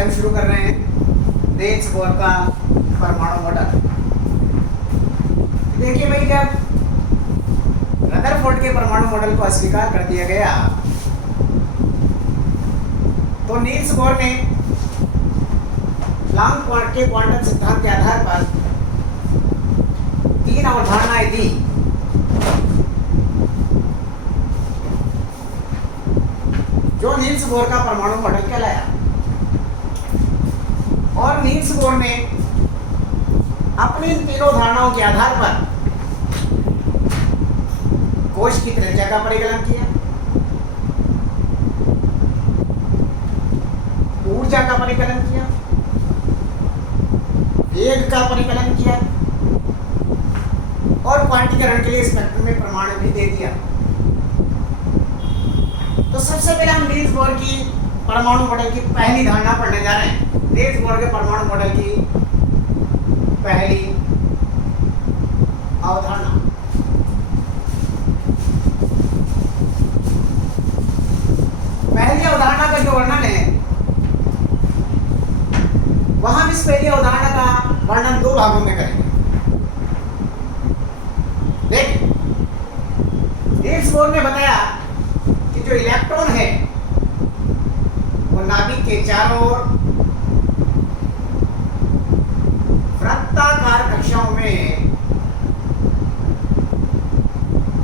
हम शुरू कर रहे हैं नील्स बोर का परमाणु मॉडल। देखिए भाई, जब रदरफोर्ड के परमाणु मॉडल को अस्वीकार कर दिया गया तो नील्स बोर ने प्लैंक के क्वांटम सिद्धांत के आधार पर 3 अवधारणाएं दी। जो नील्स बोर का परमाणु मॉडल कहलाया। और नील्स बोर ने अपनी इन तीनों धारणाओं के आधार पर कोश की त्रिज्या का परिकलन किया, ऊर्जा का परिकलन किया, वेग का परिकलन किया और क्वांटीकरण के लिए स्पेक्ट्रम में प्रमाण भी दे दिया। तो सबसे पहले हम नील्स बोर की परमाणु मॉडल की पहली धारणा पढ़ने जा रहे हैं। नील्स बोर के परमाणु मॉडल की पहली अवधारणा। पहली अवधारणा का जो वर्णन है वहां हम इस पहली अवधारणा का वर्णन 2 भागों में करेंगे। देखिए, नील्स बोर ने बताया कि जो इलेक्ट्रॉन है वो नाभिक के चारों ओर वृत्ताकार कक्षाओं में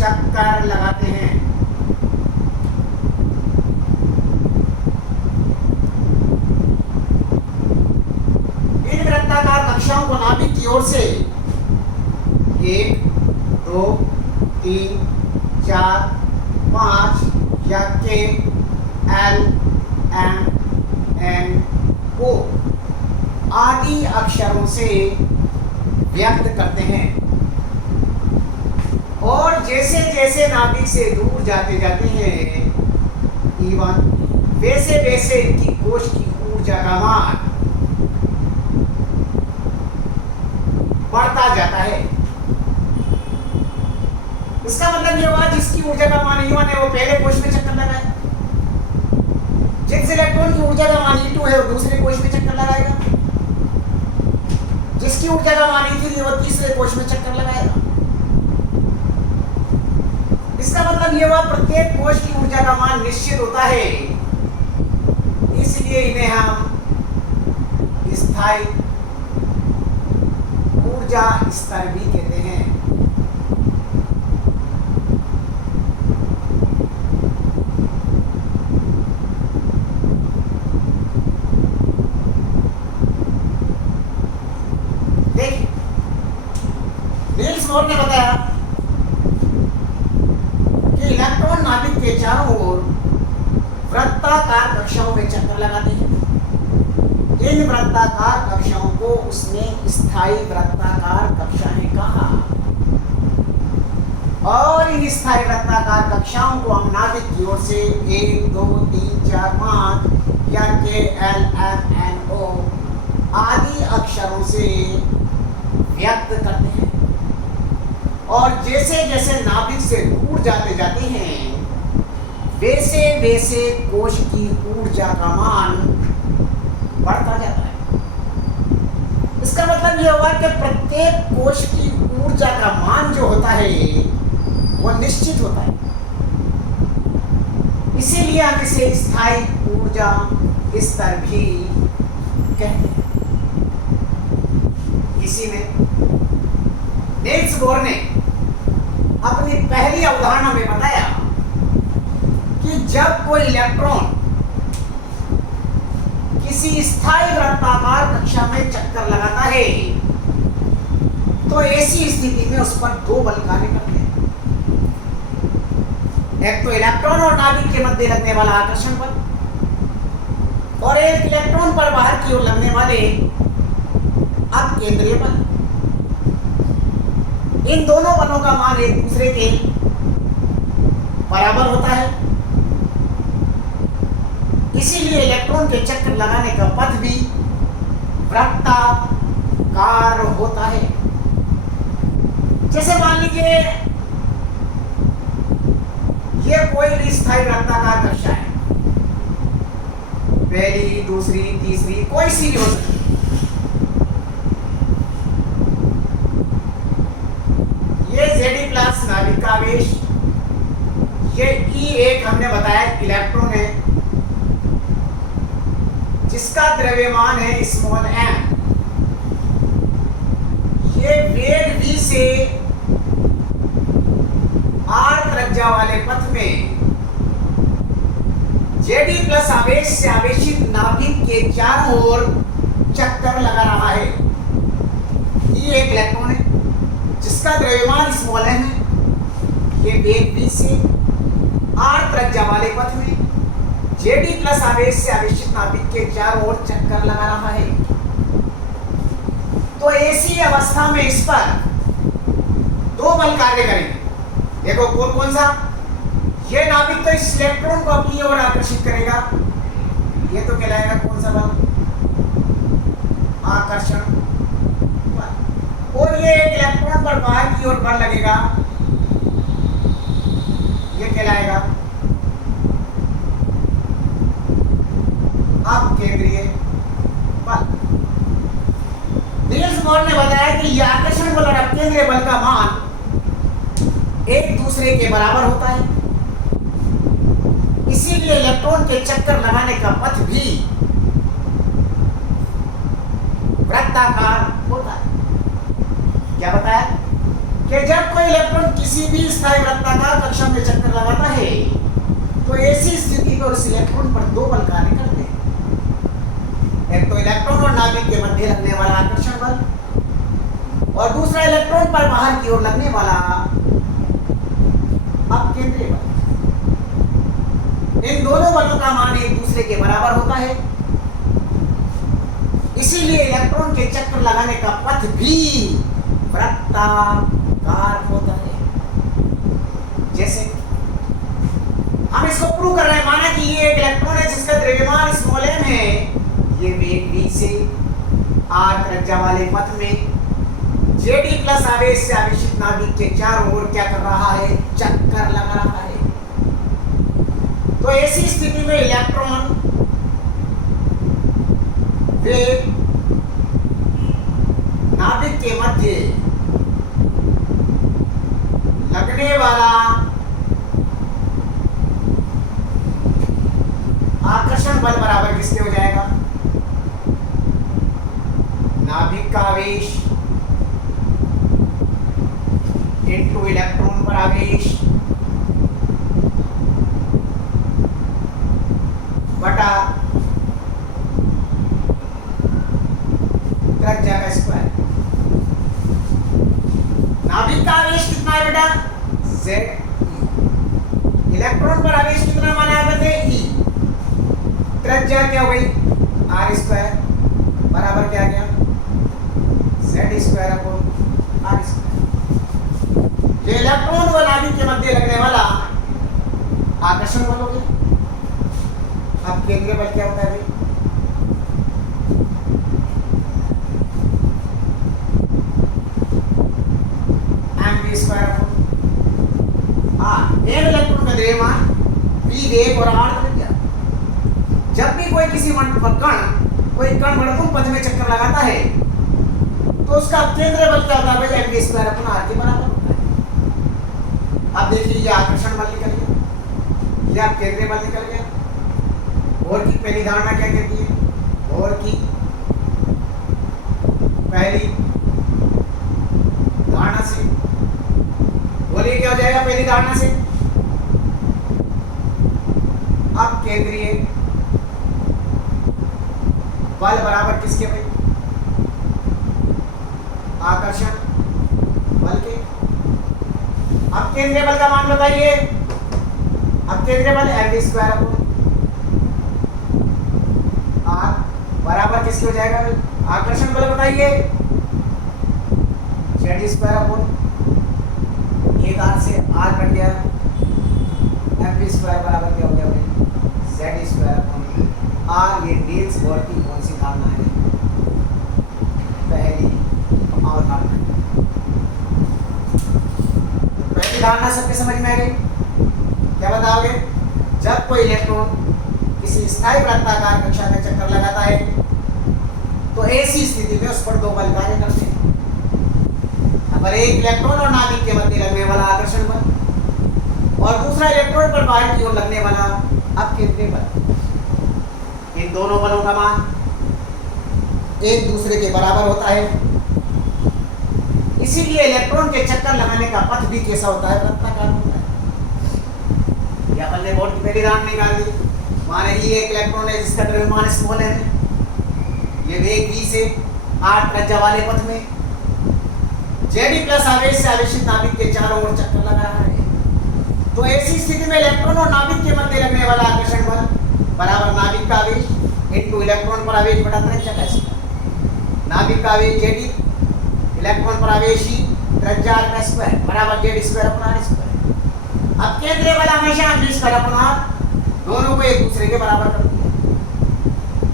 चक्कर लगाते हैं। इन वृत्ताकार कक्षाओं को नाभिक की ओर से 1, 2, 3, 4, 5 या K, L, M, N, O आदि अक्षरों से व्यक्त करते हैं। और जैसे जैसे नाभिक से दूर जाते जाते हैं E1, वैसे वैसे इनकी कोश की ऊर्जा का मान बढ़ता जाता है। इसका मतलब ये हुआ जिसकी ऊर्जा का मान E1 है वो पहले कोश में चक्कर लगाए, जिस इलेक्ट्रॉन की ऊर्जा का मान E2 है वो दूसरे कोश में चक्कर लगाएगा, जिसकी ऊर्जा का मान E3 है वो तीसरे कोश में चक्कर लगाएगा। इसका मतलब ये हुआ प्रत्येक कोश की ऊर्जा का मान निश्चित होता है, इसलिए इन्हें हम स्थायी ऊर्जा स्तर भी कहते हैं। देखिए, नील्स बोर ने बताया कि इलेक्ट्रॉन नाभिक के चारों ओर वृत्ताकार कक्षाओं में चक्कर लगाते हैं। इन वृत्ताकार कक्षाओं को उसने स्थायी वृत्ताकार कक्षाएं कहा। और इन स्थायी वृत्ताकार कक्षाओं को हम नाभिक की ओर से 1, 2, 3, 4, 5 या K, L, M, N, O आदि अक्षरों से व्यक्त करते हैं। और जैसे जैसे नाभिक से दूर जाते जाते हैं वैसे वैसे कोश की ऊर्जा का मान बढ़ता जाता है। इसका मतलब यह हुआ कि प्रत्येक कोश की ऊर्जा का मान जो होता है वो निश्चित होता है, इसीलिए हम इसे स्थायी ऊर्जा स्तर भी कहते हैं। इसी में नील्स बोर ने अपनी पहली अवधारणा में बताया कि जब कोई इलेक्ट्रॉन किसी स्थायी वृत्ताकार कक्षा में चक्कर लगाता है तो ऐसी स्थिति में उस पर 2 बल कार्य करते हैं। एक तो इलेक्ट्रॉन और नाभिक के मध्य लगने वाला आकर्षण बल और एक इलेक्ट्रॉन पर बाहर की ओर लगने वाले अपकेंद्रीय बल। इन दोनों बलों का मान एक दूसरे के बराबर होता है, इसीलिए इलेक्ट्रॉन के चक्कर लगाने का पथ भी वृत्ताकार होता है। जैसे मान लीजिए ये कोई भी स्थायी वृत्ताकार कक्षा है पहली, दूसरी, तीसरी, कोई सी भी हो सकती है। ये Ze प्लस नाभिक का आवेश, ये E1 हमने बताया इलेक्ट्रॉन है जिसका द्रव्यमान है स्मॉल m। ये वेग v से r त्रिज्या वाले पथ में Zd प्लस आवेश से आवेशित नाभिक के चारों ओर चक्कर लगा रहा है। ये एक इलेक्ट्रॉन है जिसका द्रव्यमान स्मॉल m है। ये वेग v से r त्रिज्या वाले पथ में Zd प्लस आवेश से आवेशित नाभिक के चारों ओर चक्कर लगा रहा है। तो ऐसी अवस्था में इस पर दो बल कार्य करेंगे। देखो कौन कौन सा? ये नाभिक तो इस इलेक्ट्रॉन को अपनी ओर आकर्षित करेगा। ये तो कहलाएगा कौन सा बल? आकर्षण बल। और ये एक इलेक्ट्रॉन पर बाहर की ओर बल लगेगा, ये कहलाएगा अपकेंद्रीय बल। नील्स बोर ने बताया कि यह आकर्षण बल और अपकेंद्रीय बल का मान एक दूसरे के बराबर होता है, इसीलिए इलेक्ट्रॉन के चक्कर लगाने का पथ भी वृत्ताकार होता है। क्या बताया कि जब कोई इलेक्ट्रॉन किसी भी स्थायी वृत्ताकार कक्षा में चक्कर लगाता है तो ऐसी स्थिति में उस इलेक्ट्रॉन पर दो बल कार्य करते हैं। एक तो इलेक्ट्रॉन और नाभिक के मध्य लगने वाला आकर्षण बल और दूसरा इलेक्ट्रॉन पर बाहर की ओर लगने वाला अपकेंद्रीय बल। इन दोनों बलों का मान एक दूसरे के बराबर होता है, इसीलिए इलेक्ट्रॉन के चक्कर लगाने का पथ भी वृत्ताकार होता है। जैसे हम इसको प्रूव कर रहे हैं, माना कि ये एक इलेक्ट्रॉन है जिसका द्रव्यमान स्मॉल m है। ये वेग v से r त्रिज्या वाले पथ में Zd प्लस आवेश से आवेशित नाभिक के चारों ओर क्या कर रहा है? चक्कर लगा रहा है। तो ऐसी स्थिति में इलेक्ट्रॉन वेग नाभिक के मध्य लगने वाला आकर्षण बल बराबर किसके हो जाएगा? नाभिक का आवेश इनटू इलेक्ट्रॉन पर आवेश बटा त्रिज्या का स्क्वायर। नाभिक का आवेश कितना है बेटा? Z। इलेक्ट्रॉन पर आवेश कितना माना है बते? E। त्रिज्या क्या हो गई? r स्क्वायर बराबर क्या आ गया? Z square upon r square. ये इलेक्ट्रॉन व नाभिक के मध्य लगने वाला आकर्षण बल हो गया। अब केंद्रीय बल क्या होता है भाई? mv square upon r। एक इलेक्ट्रॉन का द्रव्यमान v वेग और r त्रिज्या। जब भी कोई किसी कोई कण वर्तुल पथ में चक्कर लगाता है तो उसका केंद्रीय बल क्या होता है भाई? mv स्क्वायर अपॉन r के बराबर होता है। अब देखिए ये आकर्षण बल निकल गया, ये आप केंद्रीय बल निकल गया। और की पहली धारणा क्या कहती है? और की पहली धारणा से बोलिए क्या हो जाएगा पहली धारणा से? अब केंद्रीय बल बराबर किसके भाई? आकर्षण बल के। अब केंद्रीय बल का मान बताइए। अब केंद्रीय बल mv स्क्वायर अपॉन r बराबर किसके हो जाएगा भाई? आकर्षण बल बताइए। Z स्क्वायर अपॉन एक r से r कट गया, mv स्क्वायर बराबर क्या हो गया भाई? Z square upon r। ये नील्स बोर की कौन सी धारणा है? पहली अवधारणा। पहली धारणा सबके समझ में आ गई? क्या बताओगे? जब कोई इलेक्ट्रॉन किसी स्थायी वृत्ताकार कक्षा में चक्कर लगाता है तो ऐसी स्थिति में उस पर दो बल कार्य करते हैं। अगर एक इलेक्ट्रॉन और नाभिक के मध्य लगने वाला आकर्षण बल और दूसरा इलेक्ट्रॉन पर बाहर की ओर लगने वाला अपकेंद्रीय बल, इन दोनों बलों का मान एक दूसरे के बराबर होता है। इसीलिए इलेक्ट्रॉन के चक्कर लगाने का पथ भी कैसा होता है? वृत्ताकार होता है। या अपन ने बोर्ड की पहली राउंड निकाल दी, माने ये एक इलेक्ट्रॉन है जिसका द्रव्यमान स्मॉल है, ये वेग v से 8 त्रिज्या वाले पथ में Zd प्लस आवेश से आवेशित नाभिक के चारों ओर चक्कर लगा रहा है। तो ऐसी स्थिति में इलेक्ट्रॉन और नाभिक के मध्य लगने वाला आकर्षण बल बराबर नाभिक का आवेश इनटू इलेक्ट्रॉन पर आवेश बटा त्रिज्या का स्क्वायर। नाभिक का आवेश Zd, इलेक्ट्रॉन पर आवेश ही त्रिज्या का स्क्वायर बराबर Z square upon R square. अब केंद्रीय बल हमेशा V स्क्वायर अपॉन R दोनों को एक दूसरे के बराबर कर दिया।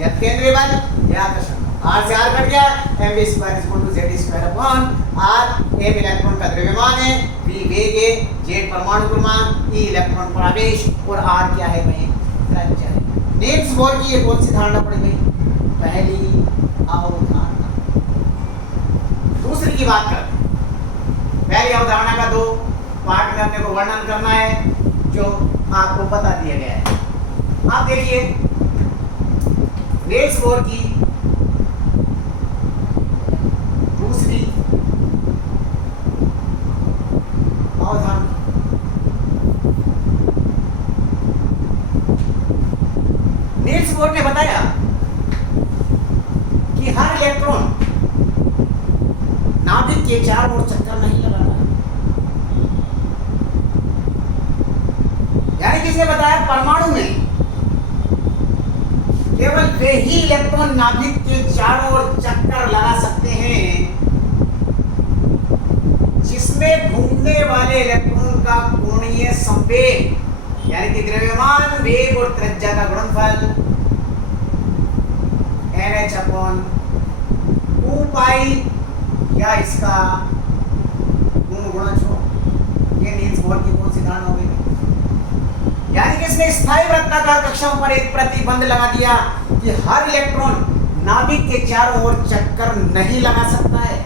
यह केंद्रीय बल या आकर्षण R से R कट गया, mv square is equal to Z square upon R। m electron का द्रव्यमान है, v वेग है, Z परमाणु क्रमांक, e इलेक्ट्रॉन पर आवेश और R क्या है भाई? त्रिज्या है। नील्स बोर की ये कौन सी धारणा पड़ गई? पहली अवधारणा। दूसरी की बात करते हैं। पहली अवधारणा का दो पार्ट में अपने को वर्णन करना है जो आपको बता दिया गया है। आप देखिए नील्स बोर की दूसरी अवधारणा। नील्स बोर ने बताया कि हर इलेक्ट्रॉन नाभिक के चारों ओर चक्कर नहीं लगा रहा। यानी किसने बताया? परमाणु में केवल वे ही इलेक्ट्रॉन नाभिक के चारों ओर चक्कर लगा सकते हैं जिसमें घूमने वाले इलेक्ट्रॉन का कोणीय संवेग यानी कि द्रव्यमान, वेग और त्रिज्या का गुणनफल NH अपॉन 2 पाई या इसका गुण गुणज हो। ये नील्स बोर की कौन सी धारणा हो गई? यानी कि इसने स्थायी वृत्ताकार कक्षाओं पर एक प्रतिबंध लगा दिया कि हर इलेक्ट्रॉन नाभिक के चारों ओर चक्कर नहीं लगा सकता है।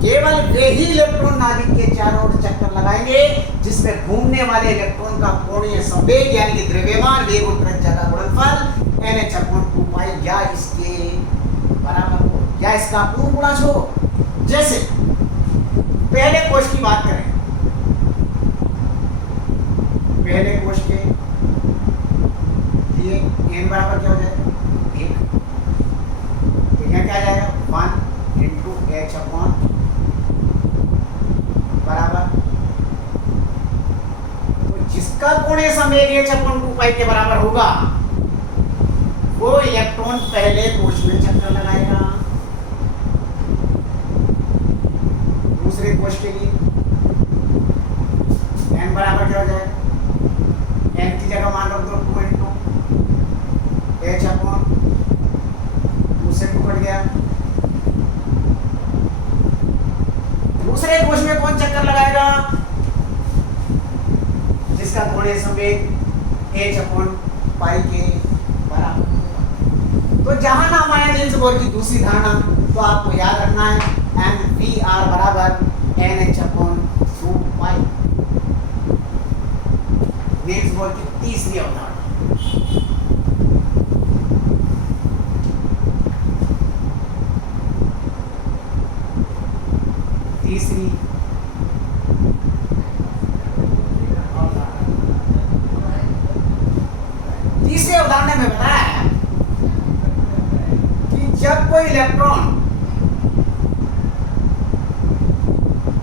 केवल वे ही इलेक्ट्रॉन नाभिक के चारों ओर चक्कर लगाएंगे जिसमें घूमने वाले इलेक्ट्रॉन का कोणीय संवेग यानी कि द्रव्यमान, वेग और त्रिज्या का गुणनफल NH अपॉन 2 पाई या इसके बराबर हो या इसका पूर्ण गुणज हो। जैसे पहले कोश की बात करें, पहले कोश के लिए n बराबर क्या हो जाएगा? 1। तो यहाँ क्या आ जाएगा? 1 इंटू H अपॉन बराबर, तो जिसका कोणीय संवेग H अपॉन 2 पाई के बराबर होगा वो इलेक्ट्रॉन पहले कोश में चक्कर लगाएगा। दूसरे कोश के लिए n बराबर क्या हो जाएगा? n की जगह मान रख दो 2 इंटू H अपॉन 2 से 2 कट गया। दूसरे कोश में कौन चक्कर लगाएगा? जिसका कोणीय संवेग H अपॉन पाई के बराबर। तो जहां नाम आया नील्स बोर की दूसरी धारणा, तो आपको याद रखना है mvr बराबर NH अपॉन 2 पाई। नील्स बोर की तीसरी अवधारणा। तीसरी अवधारणा में बताया कि जब कोई इलेक्ट्रॉन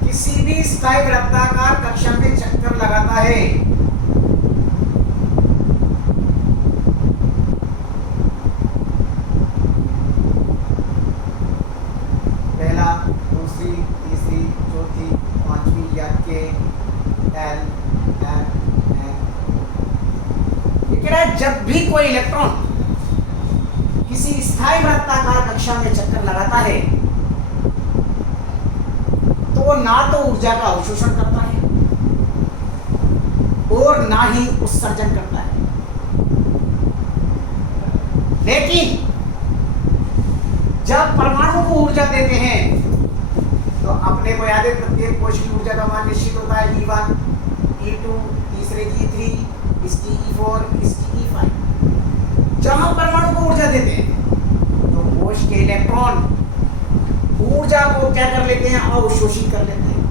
किसी भी स्थायी वृत्ताकार कक्षा में चक्कर लगाता है पहला, दूसरी, तीसरी, चौथी, पांचवी या के एल एम एन, जब भी कोई इलेक्ट्रॉन किसी स्थायी वृत्ताकार कक्षा में चक्कर लगाता है तो वो ना तो ऊर्जा का अवशोषण करता है और ना ही उत्सर्जन करता है। लेकिन जब परमाणु को ऊर्जा देते हैं तो अपने को याद है प्रत्येक कोश की ऊर्जा का मान निश्चित होता है E1, E2, तीसरे की E3, इसकी E4, इसकी E5। जहां परमाणु को ऊर्जा देते हैं तो कोश के इलेक्ट्रॉन ऊर्जा को क्या कर लेते हैं, अवशोषित कर लेते हैं,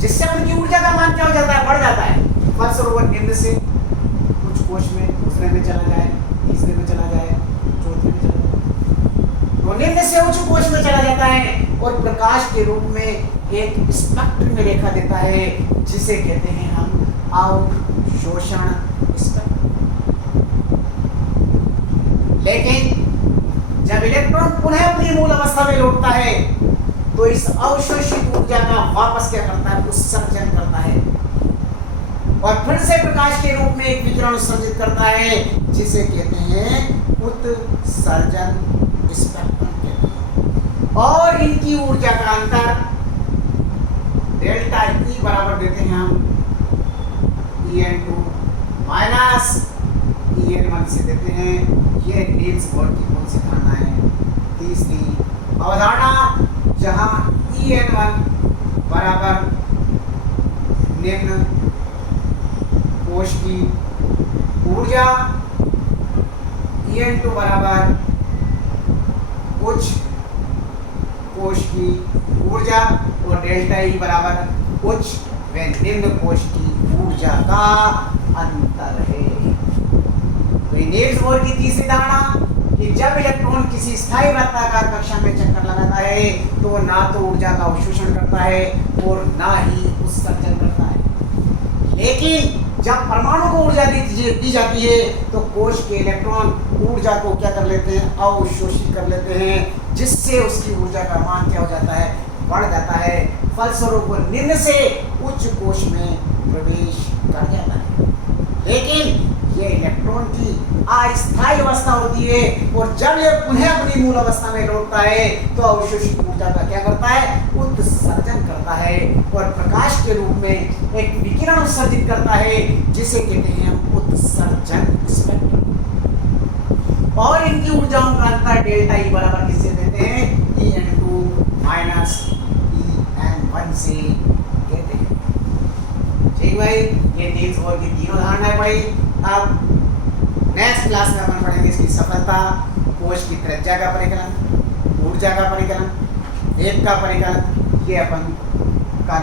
जिससे उनकी ऊर्जा का मान क्या हो जाता है, बढ़ जाता है। फलस्वरूप निम्न से कुछ कोश में दूसरे में चला जाए, तीसरे में चला जाए, चौथे में चला जाए, तो निम्न से उच्च कोश में चला जाता है और प्रकाश के रूप में एक स्पेक्ट्रम में रेखा देता है, जिसे कहते हैं हम अवशोषण स्पेक्ट्रम। लेकिन जब इलेक्ट्रॉन पुनः अपनी मूल अवस्था में लौटता है तो इस अवशोषित ऊर्जा का वापस क्या करता है, उत्सर्जन करता है और फिर से प्रकाश के रूप में एक विकिरण उत्सर्जित करता है, जिसे कहते हैं उत्सर्जन स्पेक्ट्रम। और इनकी ऊर्जा का अंतर डेल्टा E बराबर देते हैं हम En2 माइनस En1 से देते हैं। यह नील्स बोर की कौन सी धारणा है, तीसरी अवधारणा, जहां En1 बराबर निम्न कोश की ऊर्जा, En2 बराबर उच्च कोश की ऊर्जा और डेल्टा E बराबर उच्च व निम्न कोश की ऊर्जा का अंतर है। तो नील्स बोर की तीसरी धारणा कि जब इलेक्ट्रॉन किसी स्थायी वृत्ताकार कक्षा में चक्कर लगाता है तो वो ना तो ऊर्जा का अवशोषण करता है और ना ही उत्सर्जन करता है। लेकिन जब परमाणु को ऊर्जा दी जाती है तो कोश के इलेक्ट्रॉन ऊर्जा को क्या कर लेते हैं, अवशोषित कर लेते हैं, जिससे उसकी ऊर्जा का मान क्या हो जाता है, बढ़ जाता है। फलस्वरूप निम्न से उच्च कोश में प्रवेश कर जाता है। लेकिन ये इलेक्ट्रॉन की अस्थायी अवस्था होती है और जब ये पुनः अपनी मूल अवस्था में लौटता है तो अवशोषित ऊर्जा का क्या करता है, उत्सर्जन करता है और प्रकाश के रूप में एक विकिरण उत्सर्जित करता है, जिसे कहते हैं हम उत्सर्जन स्पेक्ट्रम। और इनकी ऊर्जाओं का अंतर डेल्टा E बराबर किससे देते हैं, En2 माइनस En1 से देते हैं। ठीक भाई, ये नील्स बोर की तीनों धारणा है भाई। अब नेक्स्ट क्लास में अपन पढ़ेंगे इसकी सफलता, कोश की त्रिज्या का परिकलन, ऊर्जा का परिकलन, वेग का परिकलन, ये अपन कल